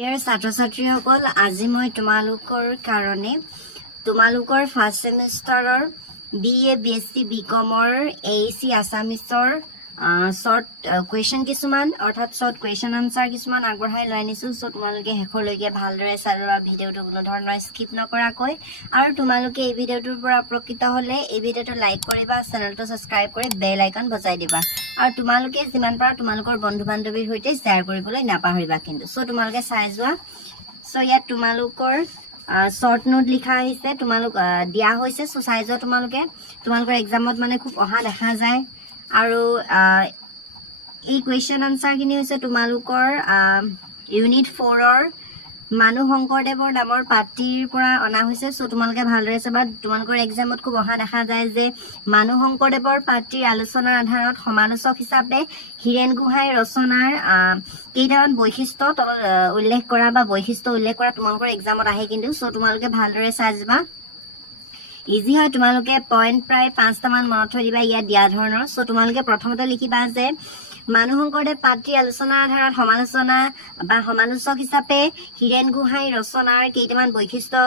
ইয়াৰ ছাত্ৰ-ছাত্ৰীসকল আজি মই তোমালোকৰ কাৰণে তোমালোকৰ ফাৰ্ষ্ট সেমিষ্টাৰৰ BA BSc BComৰ AEC আসামিছৰ শৰ্ট কুৱেশ্যন কিছুমান অৰ্থাৎ শৰ্ট কুৱেশ্যন আনসাৰ কিছুমান আগবঢ়াই লৈ আনিছো সো তোমালোকে হেখলৈকে ভালদৰে চাবা ভিডিওটো কোনো ধৰণৰ স্কিপ নকৰাকৈ আৰু তোমালোকে এই ভিডিওটোৰ পৰা উপকৃত হলে এই ভিডিওটো লাইক কৰিবা চেনেলটো সাবস্ক্ৰাইব কৰি বেল আইকন বজাই দিবা আৰু তোমালোকে যিমান পাৰা তোমালোকৰ বন্ধু বান্ধৱীৰ সৈতে শেয়াৰ কৰিবলৈ নাপাহৰিবা কিন্তু সো তোমালোকে চাই যোৱা সো ইয়াত তোমালোকৰ শৰ্ট নোট লিখা আছে তোমালোক দিয়া হৈছে সো চাই যোৱা তোমালোকৰ এক্সামত মানে খুব অহা দেখা যায় আৰু এই কুৱেশ্যন আনসাৰ কিনি হৈছে তোমালোকৰ ইউনিট 4 ৰ মানু শংকৰদেৱৰ নামৰ পাত্ৰীৰ পৰা অনা হৈছে সো তোমালোকে ভালদৰে চাবা তোমালোকৰ এক্সামত খুব অহা দেখা যায় যে মানু শংকৰদেৱৰ পাত্ৰীৰ আলোচনাৰ আধাৰত সমালোচক হিচাপে হীৰেন গোহাঁই ৰচনাৰ কেইটামান বৈশিষ্ট্য উল্লেখ কৰা বা বৈশিষ্ট্য উল্লেখ কৰা তোমালোকৰ এক্সামত আহে কিন্তু সো তোমালোকে ভালদৰে চাই যাবা ইজি হয় তোমালোকে পইণ্ট প্ৰায় 5টা মান মনত থৈ দিবা ইয়া দিয়া ধৰণৰ সো তোমালোকে প্ৰথমতে লিখিবা যে মানু শংকৰদেৱ পাত্ৰী আলোচনাৰ আধাৰত সমালোচনা বা সমালোচক হিচাপে হীৰেন গোহাঁই ৰচনাৰ কেইটামান বৈশিষ্ট্য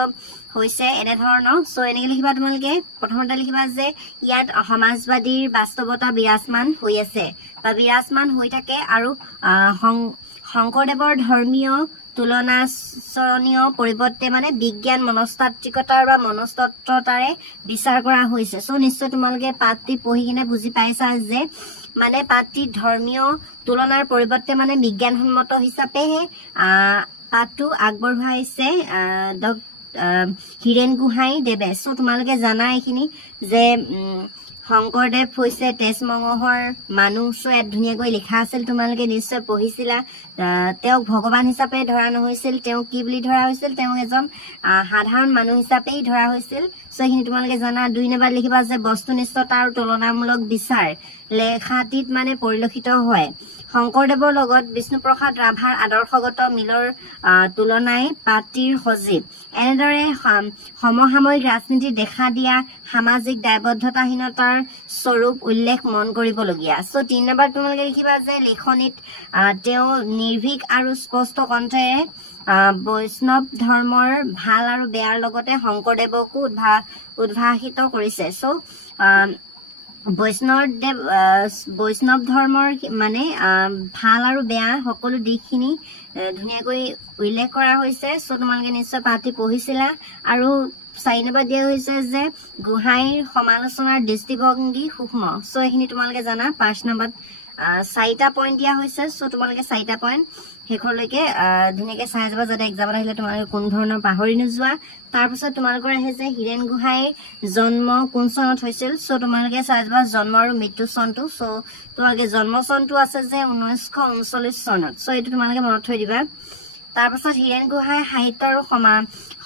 হৈছে এনে ধৰণৰ সো এনেকৈ লিখিবা তোমালোকে প্ৰথমতে লিখিবা যে ইয়াত সমাজবাদীৰ বাস্তৱতা বিৰাজমান হৈ আছে বা বিৰাজমান হৈ থাকে আৰু শংকৰদেৱৰ ধৰ্মীয় তুলনাচনীয় পৰিৱৰ্তে মানে বিজ্ঞান মনস্তাত্ত্বিকতাৰ বা মনস্তত্ত্বতাৰে বিচাৰ কৰা হৈছে সো নিশ্চয় তোমালোকে পাঠটি পঢ়ি কিনে বুজি পাইছা যে মানে পাঠটি ধৰ্মীয় তুলনাৰ পৰিৱৰ্তে মানে বিজ্ঞানসন্মত হিচাপে পাঠটো আগবঢ়াইছে হীৰেন গোহাঁই দেৱে সো তোমালোকে জানা এইখিনি যে শংকৰদেৱ হৈছে তেজমঙহৰ মানুহ সো ইয়াত ধুনীয়াকৈ লিখা আছিল তোমালোকে নিশ্চয় পঢ়িছিলা তেওঁক ভগৱান হিচাপে ধৰা নহৈছিল তেওঁ কি বুলি ধৰা হৈছিল তেওঁ এজন সাধাৰণ মানুহ হিচাপেই ধৰা হৈছিল সো এইখিনি তোমালোকে জানা 2 নম্বৰ লিখিবা যে বস্তুনিষ্ঠতা আৰু তুলনামূলক বিচাৰ লেখাটিত মানে পৰিলক্ষিত হয় শংকৰদেৱৰ লগত বিষ্ণুপ্ৰসাদ ৰাভাৰ আদৰ্শগত মিলৰ তুলনাই পাত্ৰীৰ সজীৱ এনেদৰে সমসাময়িক ৰাজনীতিত দেখা দিয়া সামাজিক দায়বদ্ধতাহীনতাৰ স্বৰূপ উল্লেখ মন কৰিবলগীয়া সো 3 নম্বৰ তোমালোকে লিখিবা যে লেখনিত তেওঁ নিৰ্ভীক আৰু স্পষ্ট কণ্ঠেৰে বৈষ্ণৱ ধৰ্মৰ ভাল আৰু বেয়াৰ লগতে শংকৰদেৱকো উদ্ভাসিত কৰিছে সো বৈষ্ণৱ ধৰ্মৰ মানে ভাল আৰু বেয়া সকলো দিশখিনি ধুনীয়াকৈ উল্লেখ কৰা হৈছে সো তোমালোকে নিশ্চয় পাঠটি পঢ়িছিলা আৰু 4 নম্বৰ দিয়া হৈছে যে গোহাঁইৰ সমালোচনাৰ দৃষ্টিভংগী সূক্ষ্ম সো এইখিনি তোমালোকে জানা 5 নম্বৰত 4টা পইণ্ট দিয়া হৈছে সো তোমালোকে 4টা পইণ্ট হেখলৈকে ধুনীয়াকৈ চাই যাবা যাতে এক্সামত আহিলে তোমালোকে কোন ধৰণৰ পাহৰি নোযোৱা তাৰপিছত তোমালোকৰ আহে যে হীৰেন গোহাঁইৰ জন্ম কোন চনত হৈছিল সো তোমালোকে চাই যাবা জন্ম আৰু মৃত্যু চনটো সো তোমালোকে জন্ম চনটো আছে যে 1939 চনত সো এইটো তোমালোকে মনত থৈ দিবা তাৰপিছত হীৰেন গোহাঁই সাহিত্য আৰু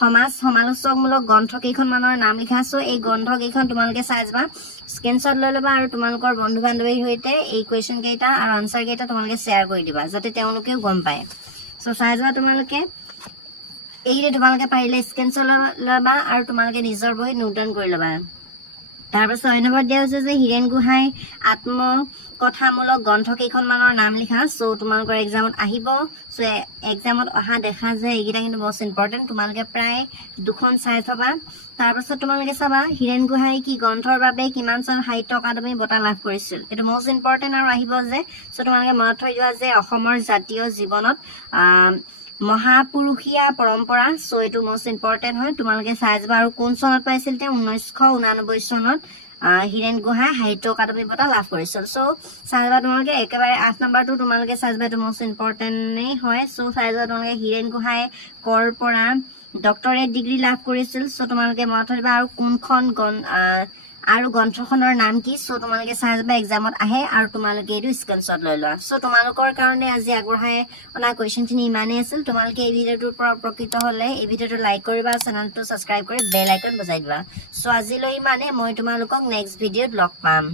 সমাজ সমালোচকমূলক গ্ৰন্থ কেইখনমানৰ নাম লিখা সো এই গ্ৰন্থ কেইখন তোমালোকে চাই যাবা স্ক্ৰিনশ্বট লৈ ল'বা আৰু তোমালোকৰ বন্ধু বান্ধৱীৰ সৈতে এই কুৱেশ্যন কেইটা আৰু আনসাৰ কেইটা তোমালোকে শ্বেয়াৰ কৰি দিবা যাতে তেওঁলোকেও গম পায় সো চাই যাবা তোমালোকে এইৰে তোমালোকে পাৰিলে স্ক্ৰিনশ্বট ল'বা আৰু তোমালোকে নিজৰ বহি নোট ডাউন কৰি ল'বা তাৰপিছত 6 নম্বৰ দিয়া হৈছে যে হীৰেন গোহাঁই আত্মকথামূলক গ্ৰন্থ কেইখনমানৰ নাম লিখা সো তোমালোকৰ এক্সামত আহিব সো এক্সামত অহা দেখা যায় এইকেইটা কিন্তু most ইম্পৰ্টেণ্ট তোমালোকে প্ৰায় দুখন চাই থবা তাৰপিছত তোমালোকে চাবা হীৰেন গোহাঁই কি গ্ৰন্থৰ বাবে কিমান চন সাহিত্য একাডেমী বঁটা লাভ কৰিছিল এটো most ইম্পৰ্টেণ্ট আৰু আহিব যে সো তোমালোকে মনত থৈ যোৱা যে অসমৰ জাতীয় জীৱনত মহাপুৰুষীয়া পৰম্পৰা সো এটো most ইম্পৰ্টেণ্ট হয় তোমালোকে চাই যাবা আৰু কোন চনত পাইছিল তে 1989 চনত হীৰেন গোহাঁই সাহিত্য একাডেমী বঁটা লাভ কৰিছিল সো চাই যাবা তোমালোকে একেবাৰে 8 নম্বৰটো তোমালোকে চাই যাবা এটো most ইম্পৰ্টেণ্টই হয় সো চাই যাবা তোমালোকে হীৰেন গোহাঁই কৰ পৰা ডক্টৰেট ডিগ্ৰী লাভ কৰিছিল সো তোমালোকে মনত থৈ দিবা আৰু কোনখন আৰু গ্ৰন্থখনৰ নাম কি সো তোমালোকে চাই যাবা এক্সামত আহে আৰু তোমালোকে এইটো স্ক্ৰিনশ্বট লৈ লোৱা সো তোমালোকৰ কাৰণে আজি আগবঢ়াই অনা কুৱেশ্যনখিনি ইমানেই আছিল তোমালোকে এই ভিডিওটোৰ পৰা উপকৃত হলে এই ভিডিওটো লাইক কৰিবা চেনেলটো সাবস্ক্ৰাইব কৰি বেল আইকন বজাই দিবা সো আজিলৈ ইমানে মই তোমালোকক নেক্সট ভিডিওত লগ পাম